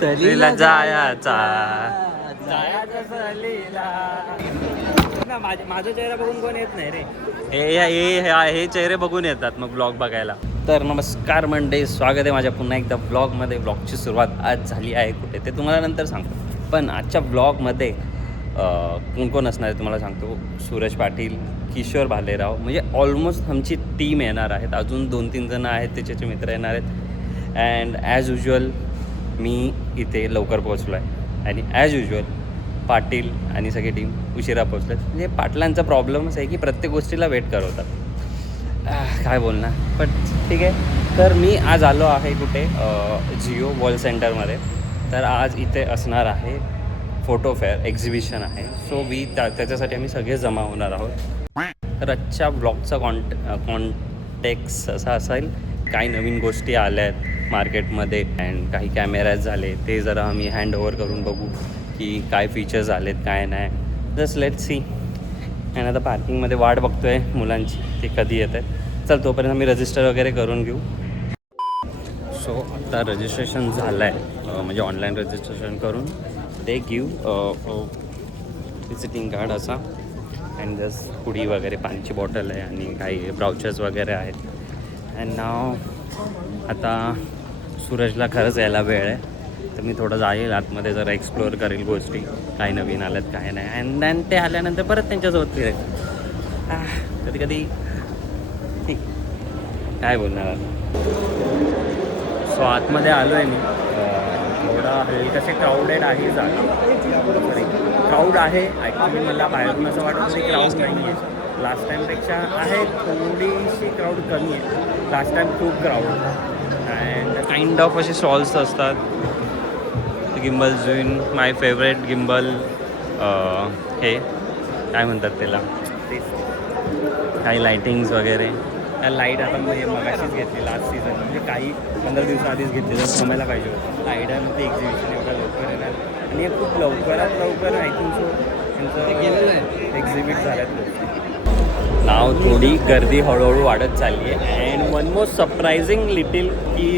सहलीला जायचा माझा चेहरा बघून कोण येत नाही रे. हे चेहरे बघून येतात मग ब्लॉग बघायला. तर नमस्कार मंडळी, स्वागत आहे माझ्या पुन्हा एकदा ब्लॉगमध्ये. ब्लॉगची सुरुवात आज झाली आहे कुठे ते तुम्हाला नंतर सांगतो, पण आजच्या ब्लॉगमध्ये कोण कोण असणार आहे तुम्हाला सांगतो. सूरज पाटील, किशोर भालेराव, म्हणजे ऑलमोस्ट आमची टीम येणार आहेत. अजून 2-3 जण आहेत त्याचे मित्र येणार आहेत. अँड ॲज युजल मी इथे लवकर पोहोचलो आहे आणि ॲज युजल पाटील आणि सगळी टीम उशिरा पोहोचले. म्हणजे पाटलांचा प्रॉब्लेमच आहे की प्रत्येक गोष्टीला वेट करवतात. काय बोलणार, पण ठीक आहे. तर मी आज आलो आहे कुठे, जिओ वॉल सेंटरमध्ये. तर आज इथे असणार आहे फोटो फेअर एक्झिबिशन आहे. सो त्याच्यासाठी आम्ही सगळे जमा होणार आहोत. तर आजच्या ब्लॉगचा कॉन्टेक्स्ट असा असेल, काही नवीन गोष्टी आल्या आहेत मार्केटमध्ये अँड काही कॅमेराज झाले ते जरा आम्ही हँडओव्हर करून बघू की काय फीचर्स आलेत काय नाही. Just let's see. आणि आता पार्किंगमध्ये वाट बघतो आहे मुलांची, ते कधी येत आहे. चल तोपर्यंत आम्ही रजिस्टर वगैरे करून घेऊ. सो आता रजिस्ट्रेशन झालं आहे, म्हणजे ऑनलाईन रजिस्ट्रेशन करून ते घेऊ विजिटिंग कार्ड असा अँड जस्ट पुडी वगैरे, पाण्याची बॉटल आहे आणि काही ब्राउचर्स वगैरे आहेत. अँड नाव आता सूरजला खरंच यायला वेळ आहे, तर मी थोडं जाईल आतमध्ये, जरा एक्सप्लोअर करेल गोष्टी काय नवीन आल्यात काय नाही. अँड देन ते आल्यानंतर परत त्यांच्यासोबत फिरेल. कधी कधी ठीक काय बोलणार. सो आतमध्ये आलो आहे मी. थोडा हलकसे क्राऊडेड आहे जागा, सॉरी क्राऊड आहे ॲक्च्युली. मला बाहेरून असं वाटतं की क्राऊड नाही आहे. लास्ट टाईमपेक्षा आहे थोडीशी क्राऊड कमी आहे. लास्ट टाईम खूप क्राऊड. अँड काइंड ऑफ असे स्टॉल्स असतात. गिम्बल जुईन माय फेवरेट गिम्बल, हे काय म्हणतात त्याला, काही लायटिंग्स वगैरे. त्या लाईट आता मी मगाशीच घेतली लास्ट सीझन, म्हणजे काही 15 दिवसाआधीच घेतली, जर थांबायला पाहिजे होतं. आयडिया नव्हती एक्झिबिशन एवढं लवकर येणार आणि हे खूप लवकरात लवकर आय थिंक सो त्यांचं गेलेलं आहे, एक्झिबिट झाल्यात. नाव थोडी गर्दी हळूहळू वाढत चालली आहे. And one most surprising little की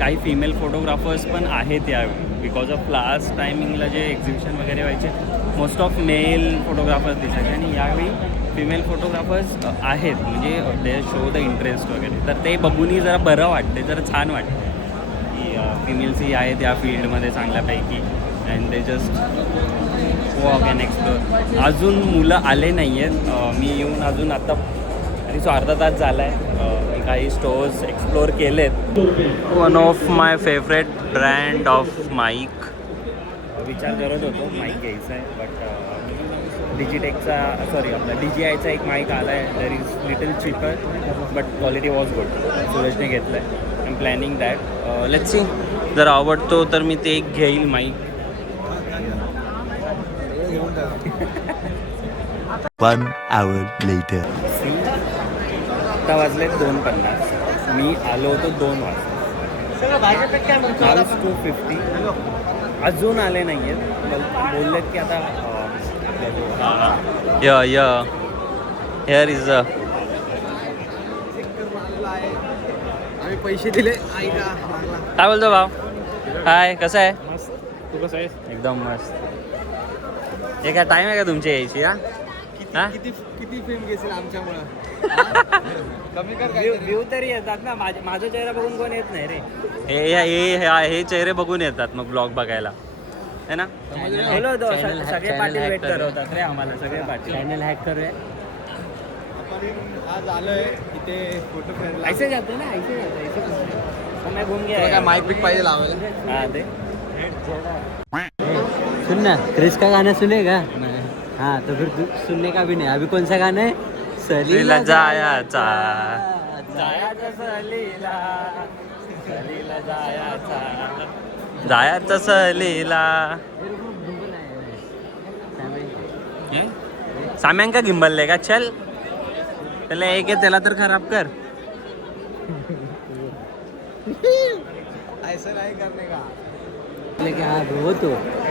काही फिमेल फोटोग्राफर्स पण आहेत यावेळी. बिकॉज ऑफ लास्ट टायमिंगला जे एक्झिबिशन वगैरे व्हायचे मोस्ट ऑफ मेल फोटोग्राफर्स दिसायचे आणि यावेळी फिमेल फोटोग्राफर्स आहेत, म्हणजे दे शो द इंटरेस्ट वगैरे. तर ते बघूनही जरा बरं वाटते, जरा छान वाटते की फिमेल्सही आहेत या फील्डमध्ये चांगल्यापैकी. And they just walk and explore. अजून मुलं आले नाही आहेत. मी येऊन अजून आता आणि अर्धा तास झाला आहे. मी काही स्टोअर्स एक्सप्लोअर केलेत. One of my favourite brand of mic. विचार करत होतो माईक घ्यायचा आहे, बट डिजिटेकचा सॉरी आपला DJIचा एक माईक आला आहे. That is little cheaper but quality was good. सूरजने घेतलं आहे. I am planning that. Let's see, जर आवडतो तर मी ते एक घेईल माईक. 1 hour later. आता वाजले 2:50. मी आलो होतो 2 वाजता. 2:50 अजून आले नाही आहेत. बोललेत की आता हेअर इज पैसे दिले. काय बोलतो भाव? हाय, कसं आहे? मस्त. तू कसं आहेस? एकदम मस्त. हे काय टाईम आहे का तुमची यायची? किती फिल्म घेशील आमच्यामुळं? कमी कर. व्ह्यू तरी येतात ना. माझा चेहरा बघून कोण येत नाही रे. हे चेहरे बघून येतात मग ब्लॉग बघायला, है ना. सगळे पाटील वेट करवतात रे आम्हाला. सगळे पाटील चॅनल हॅक करूया. आज आलोय इथे फोटो फेअरला. ऐसे जातो ना, ऐसे जातो. मैं घूम गया. काय माईक बिक पाहिजे लावायला? हाँ दे. सुनना, क्रिस का गाना सुनेगा? हाँ तो फिर सुनने का भी नहीं. अभी कौन सा गाना है? सहलीला जायचा जायचा सहलीला. साम्यांग का गिंबल लेगा? चल त्याला एक आहे, त्याला तर खराब कर. ऐसा नाही करणे का? हो तो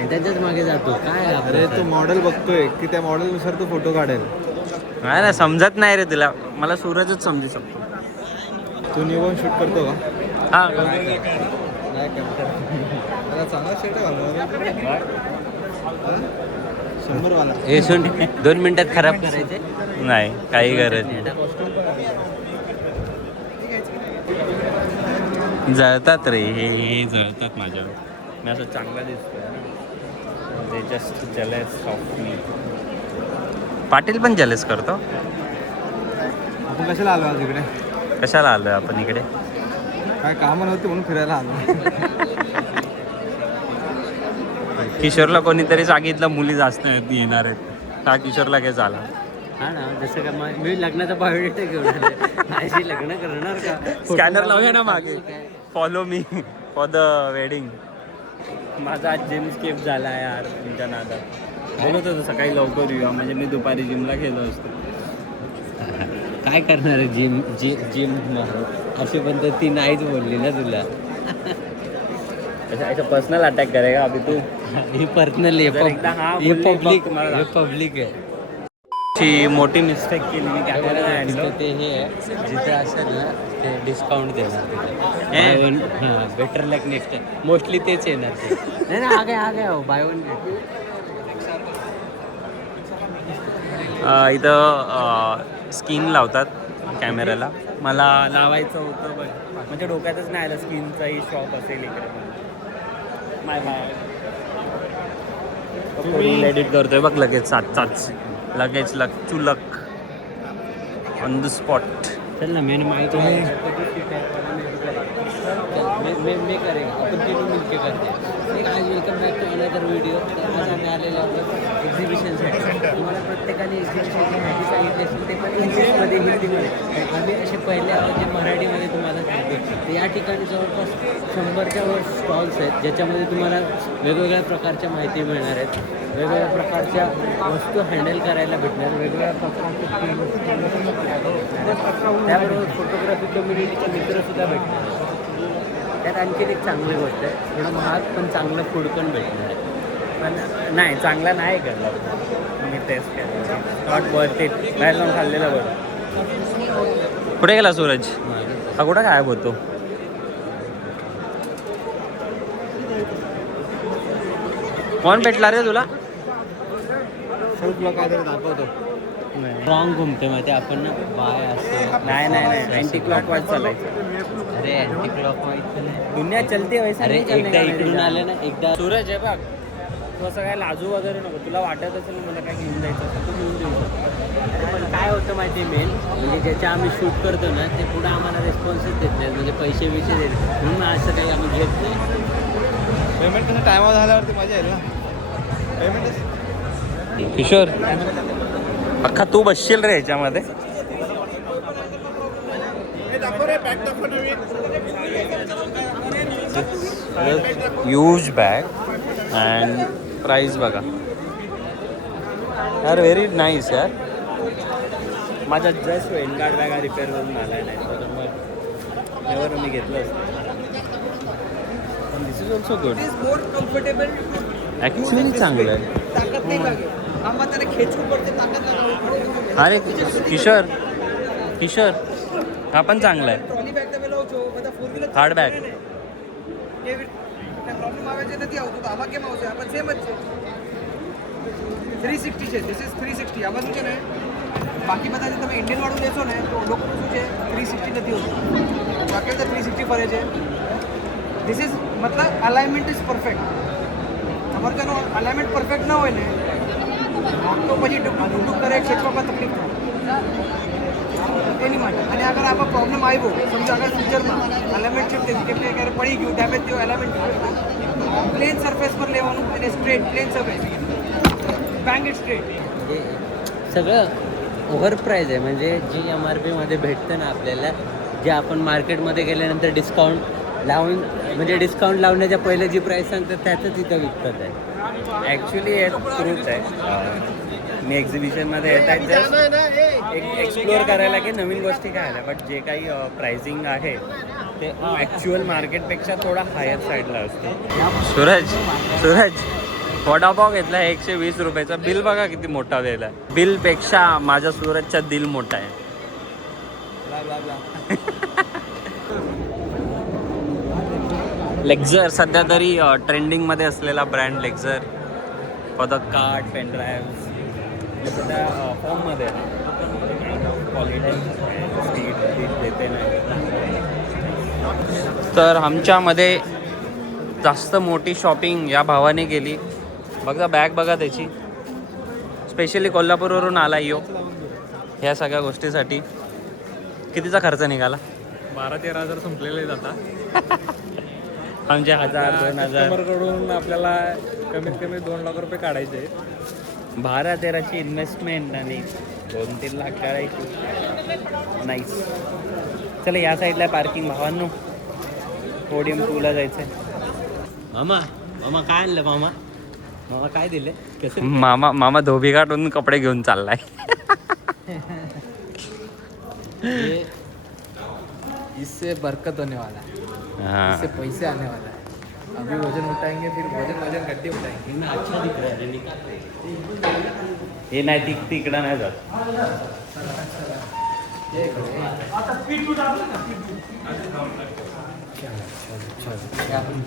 त्यांच्याच मागे जातो. काय अरे तू मॉडेल बघतोय की त्या मॉडेलनुसार तू फोटो काढेल. नाही ना, समजत नाही रे तुला. मला सूरजच समजू शकतो. तू निघून शूट करतो का? हा. चांगला शर्ट घालणार 100 वाला. हे सुन 2 मिनिटात खराब करायचे नाही, काही गरज नाही. जळतात रे हे जळतात माझ्यावर. मी असं चांगला दिसतोय ते just jealous of me. Patil पण जलेस करतो. आपण कशाला आलो आज इकडे? कशाला आलोय आपण इकडे? काय कामं नव्हती म्हणून फिरायला आलो. किशोरला कोणीतरी सांगितलं मुली जास्त येणार आहेत. का किशोरला काय झाला? हा ना, जसं का मी लग्नाचा बायोडेटा घेऊन आले. माझी लग्न करणार का? स्कॅनर लावूया ना मागे. Follow me for the wedding. माझा आज जिम स्केप झाला यार तुमच्या नादात. बोलत होतो सकाळी लवकर येऊया, म्हणजे मी दुपारी जिमला गेलो असतो. काय करणार आहे जिम अशी पण तर ती नाहीच बोलली ना तुला. ऐसा पर्सनल अटॅक करेगा अभी तू. ही पर्सनल जर एकदा हा हे बोलली, पब्लिक बघ मला. हे पब्लिक आहे. ची मोठी मिस्टेक केली मी कॅमेरा नाही आणलो. तिथं ते हे आहे, जिथे असेल ना ते डिस्काउंट देणार तिथे. हां, बेटर लक नेक्स्ट टाइम. मोस्टली तेच येणार ते. नाही नाही, आगे हो बाय वन इथं स्किन लावतात कॅमेऱ्याला. मला लावायचं होतं बघ, म्हणजे डोक्यातच नाही आलं स्किनचाही शॉप असेल इकडे. माय रील एडिट करतोय बघ लगेच साच लगेच चुलक ऑन द स्पॉट. चल ना, मैंने माहिती है मैं करेगा, अपन तीनों मिलके करते हैं. आज welcome back to another video. आज आम्ही आलेलो आहोत एक्झिबिशनसाठी. तुम्हाला प्रत्येकाने एक्झिबिशनची माहिती सांगितली असेल, ते पण इंग्लिशमध्ये हिंदीमध्ये. आम्ही असे पहिले आहोत जे मराठीमध्ये तुम्हाला सांगतो. तर या ठिकाणी जवळपास 100च्या वर स्टॉल्स आहेत, ज्याच्यामध्ये तुम्हाला वेगवेगळ्या प्रकारच्या माहिती मिळणार आहेत. वेगवेगळ्या प्रकारच्या वस्तू हँडल करायला भेटणार, वेगवेगळ्या प्रकारचे त्याबरोबर फोटोग्राफी कम्युनिटीचे मित्रसुद्धा भेटणार. त्यात आणखी एक चांगली गोष्ट आहे, थोडं महाग पण चांगलं फूड पण भेटणार आहे. पण नाही, चांगला नाही करणार मी टेस्ट केलं. Not worth it. बाहेर जाऊन खाल्लेलं बरं. कुठे गेला सूरज? हा कुठं गायब होतो? कोण भेटला रे तुला? तुला काहीतरी दाखवतो. रॉंग घुमते माहिती आपण ना, बाय असं. नाही अँटी क्लॉकवाईज चालायचं. अरे अँटी क्लॉक दुनिया चलते वैसे. अरे एकदा इकडून आले ना, एकदा सूरज आहे बघ, तू असं काय लाजू वगैरे नको. तुला वाटत असेल मला काय घेऊन जायचं असेल तू घेऊन देऊ शकतो. पण काय होतं माहिती आहे मेन, म्हणजे ज्याच्या आम्ही शूट करतो ना ते पुढे आम्हाला रिस्पॉन्सच देत नाही, म्हणजे पैसे देत नाही. म्हणून असं काही आम्ही घेत नाही. पेमेंट कसं टायमावर झाल्यावरती मजा येईल ना. पेमेंट किशोर अख्खा तू बसशील रे ह्याच्यामध्ये. ह्यूज बॅग अँड प्राईस बघा यार, व्हेरी नाईस यार. माझा जस्ट वेनगार्ड बॅगा रिपेअर करून आलाय, नाही तर मग नेवर मी घेतलं असतं. पण दिस इज ऑल्सो गुड. ॲक्च्युली चांगलं आहे. अरे किशोर हा पण चांगला आहे. Hard bag. प्रॉब्लम આવે છે નથી આવતું તો આમાં કેમ આવશે? આમાં સેમ જ છે. 360 છે. This is 360. આમાં શું છે ને, બાકી બધા જે તમે ઇન્ડિયન વાળું લેશો ને તો લોકોનું શું છે 360 નથી હોતું. બાકી બધા 360 ફરે છે. ધીસ ઇઝ મતલબ અલાઇનમેન્ટ ઇઝ પરફેક્ટ. તમારે તેનો અલાઇનમેન્ટ પરફેક્ટ ના હોય ને તો પછી ઊંધું કરે ખેંચવામાં તકલીફ થાય એની માટે. અને અગર આમાં પ્રોબ્લેમ આવ્યો, સમજો અગર ફ્યુચરમાં અલાઇનમેન્ટ શિફ્ટ થઈ કે ક્યારે પડી ગયું, ડેમેજ થયો, અલાઇનમેન્ટ પ્લેન સરફેસ પર લેવાનું અને straight plane surface bang it straight. सगळं ओव्हर प्राईज आहे. म्हणजे जी MRP मध्ये भेटतं ना आपल्याला, जे आपण मार्केटमध्ये गेल्यानंतर डिस्काउंट लावून, म्हणजे डिस्काउंट लावण्याच्या पहिले जी प्राईस सांगतात त्याचंच इथं विकतात आहे. ॲक्च्युली हे ट्रूथ आहे. मी एक्झिबिशनमध्ये येत आहे जस्ट एक एक्सप्लोअर करायला की नवीन गोष्टी काय आल्या, बट जे काही प्राइसिंग आहे ते ॲक्च्युअल मार्केटपेक्षा थोडा हायर साईडला असतो. सूरज वडापाव घेतला 120 रुपयाचा. बिल बघा किती मोठा दिला. बिलपेक्षा माझ्या सूरजचा दिल मोठा आहे. लेक्झर सध्या तरी ट्रेंडिंगमध्ये असलेला brand Lexar for the card pen drive सध्या फॉर्ममध्ये क्वालिटी स्पीड देते नाही. तर आमच्यामध्ये जास्त मोठी शॉपिंग या भावाने केली. बघा बॅग बघा त्याची, स्पेशली कोल्हापूरवरून आला यो ह्या सगळ्या गोष्टीसाठी. कितीचा खर्च निघाला? 12-13 हजार संपलेले जातात. आमचे 1000-2000 कस्टमरकडून आपल्याला कमीत कमी 2 लाख रुपये काढायचे. 12-13ची इन्व्हेस्टमेंट आणि 2-3 लाख काढायची. नाईस. चला या साईडला पार्किंग भावांनो. पोडियम 2ला जायचंय. मामा मामा काय आणलं मामा? मामा काय दिले? कसं मामा धोबी काढून कपडे घेऊन चाललाय. ये इससे बरकत होने वाला है, हा. इससे पैसे आने वाला है. अभी वजन उठाएंगे फिर वजन गड्ढे उठाएंगे. इनमें अच्छा दिख रहा है निकाल. हे नाही तिकडं नाही जात. आपण